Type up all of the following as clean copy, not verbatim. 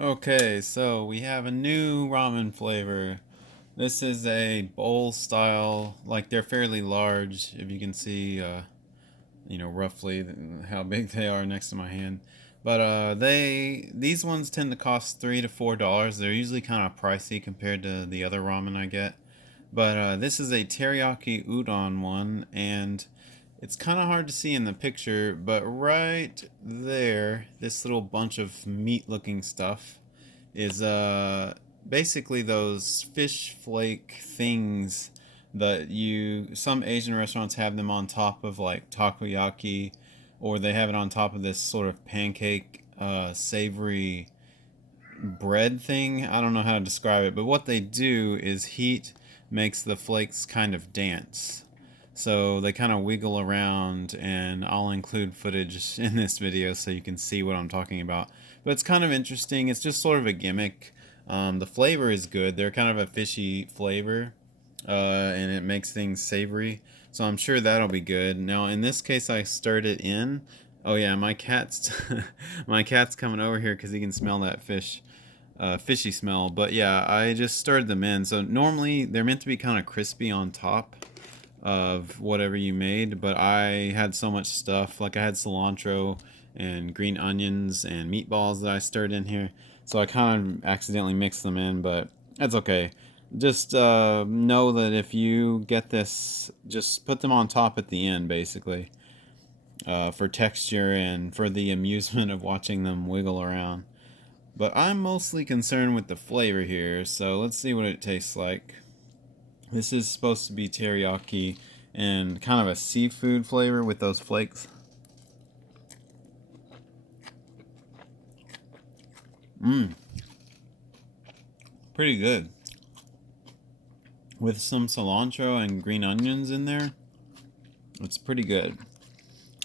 Okay, so we have a new ramen flavor. This is a bowl style, like they're fairly large, if you can see, roughly how big they are next to my hand. But these ones tend to cost $3 to $4. They're usually kind of pricey compared to the other ramen I get. But this is a teriyaki udon one, and it's kind of hard to see in the picture, but right there, this little bunch of meat-looking stuff is basically those fish flake things that some Asian restaurants have them on top of like takoyaki, or they have it on top of this sort of pancake savory bread thing. I don't know how to describe it, but what they do is heat makes the flakes kind of dance. So they kind of wiggle around, and I'll include footage in this video so you can see what I'm talking about. But it's kind of interesting. It's just sort of a gimmick. The flavor is good. They're kind of a fishy flavor, and it makes things savory. So I'm sure that'll be good. Now, in this case, I stirred it in. Oh yeah, my cat's my cat's coming over here because he can smell that fishy smell. But yeah, I just stirred them in. So normally they're meant to be kind of crispy on top of whatever you made, but I had so much stuff. Like I had cilantro and green onions and meatballs that I stirred in here. So I kind of accidentally mixed them in, but that's okay. Just know that if you get this, just put them on top at the end, basically, for texture and for the amusement of watching them wiggle around. But I'm mostly concerned with the flavor here, so let's see what it tastes like. This is supposed to be teriyaki and kind of a seafood flavor with those flakes. Mmm, pretty good. With some cilantro and green onions in there, it's pretty good.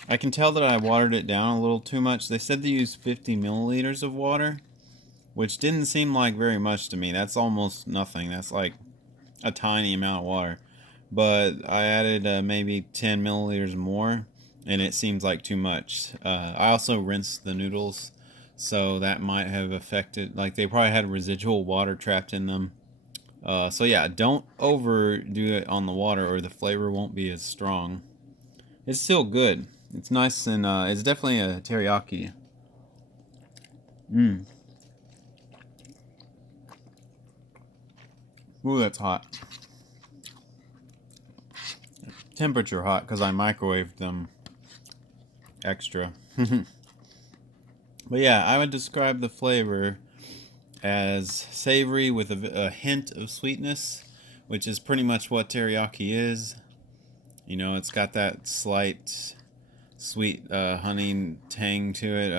I can tell that I watered it down a little too much. They said they used 50 milliliters of water, which didn't seem like very much to me. That's almost nothing. That's like a tiny amount of water. But I added maybe 10 milliliters more, and it seems like too much. I also rinsed the noodles, so that might have affected, like they probably had residual water trapped in them. So yeah, don't overdo it on the water or the flavor won't be as strong. It's still good. It's nice, and it's definitely a teriyaki. Mmm. Ooh, that's hot. Temperature hot because I microwaved them extra. But yeah, I would describe the flavor as savory with a hint of sweetness, which is pretty much what teriyaki is. You know, it's got that slight sweet honey tang to it,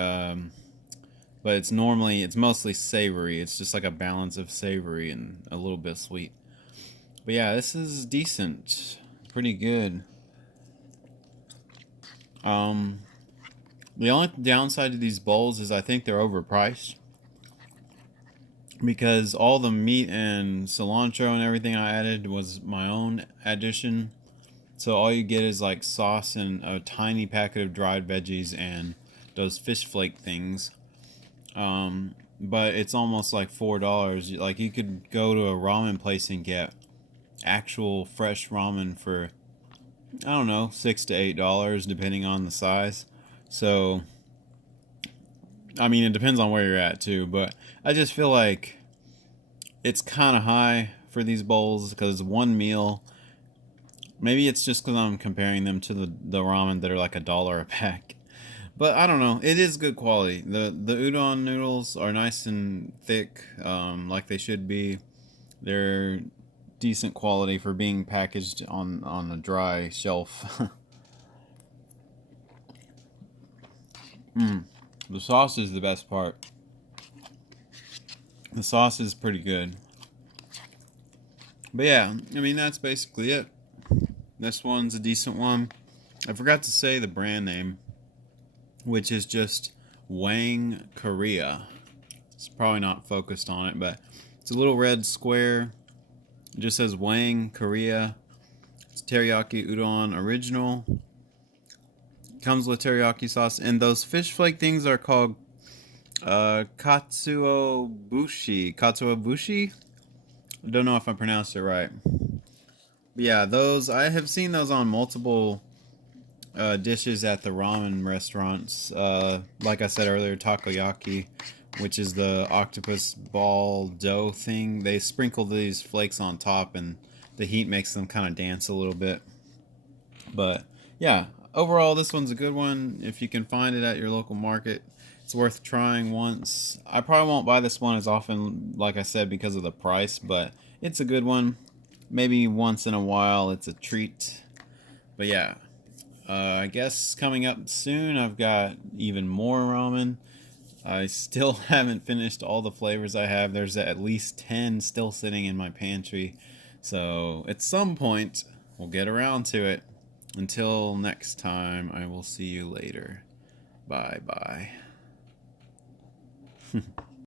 but it's mostly savory. It's just like a balance of savory and a little bit sweet. But yeah, this is decent, pretty good. Um, the only downside to these bowls is I think they're overpriced because all the meat and cilantro and everything I added was my own addition. So all you get is like sauce and a tiny packet of dried veggies and those fish flake things. But it's almost like $4. Like you could go to a ramen place and get actual fresh ramen for, I don't know, $6 to $8 depending on the size. So I mean, it depends on where you're at too, but I just feel like it's kind of high for these bowls because one meal. Maybe it's just because I'm comparing them to the ramen that are like $1 a pack. But I don't know. It is good quality. The udon noodles are nice and thick, like they should be. They're decent quality for being packaged on a dry shelf. The sauce is the best part. The sauce is pretty good. But yeah, I mean that's basically it. This one's a decent one. I forgot to say the brand name, which is just Wang Korea. It's probably not focused on it, but it's a little red square. It just says Wang Korea. It's teriyaki udon original. Comes with teriyaki sauce, and those fish flake things are called Katsuo Bushi. Katsuo Bushi? Don't know if I pronounced it right. But yeah, those I have seen those on multiple dishes at the ramen restaurants. Like I said earlier, takoyaki, which is the octopus ball dough thing. They sprinkle these flakes on top, and the heat makes them kind of dance a little bit. But yeah, overall, this one's a good one. If you can find it at your local market, it's worth trying once. I probably won't buy this one as often, like I said, because of the price, but it's a good one. Maybe once in a while, it's a treat. But yeah, I guess coming up soon, I've got even more ramen. I still haven't finished all the flavors I have. There's at least 10 still sitting in my pantry. So at some point, we'll get around to it. Until next time, I will see you later. Bye bye.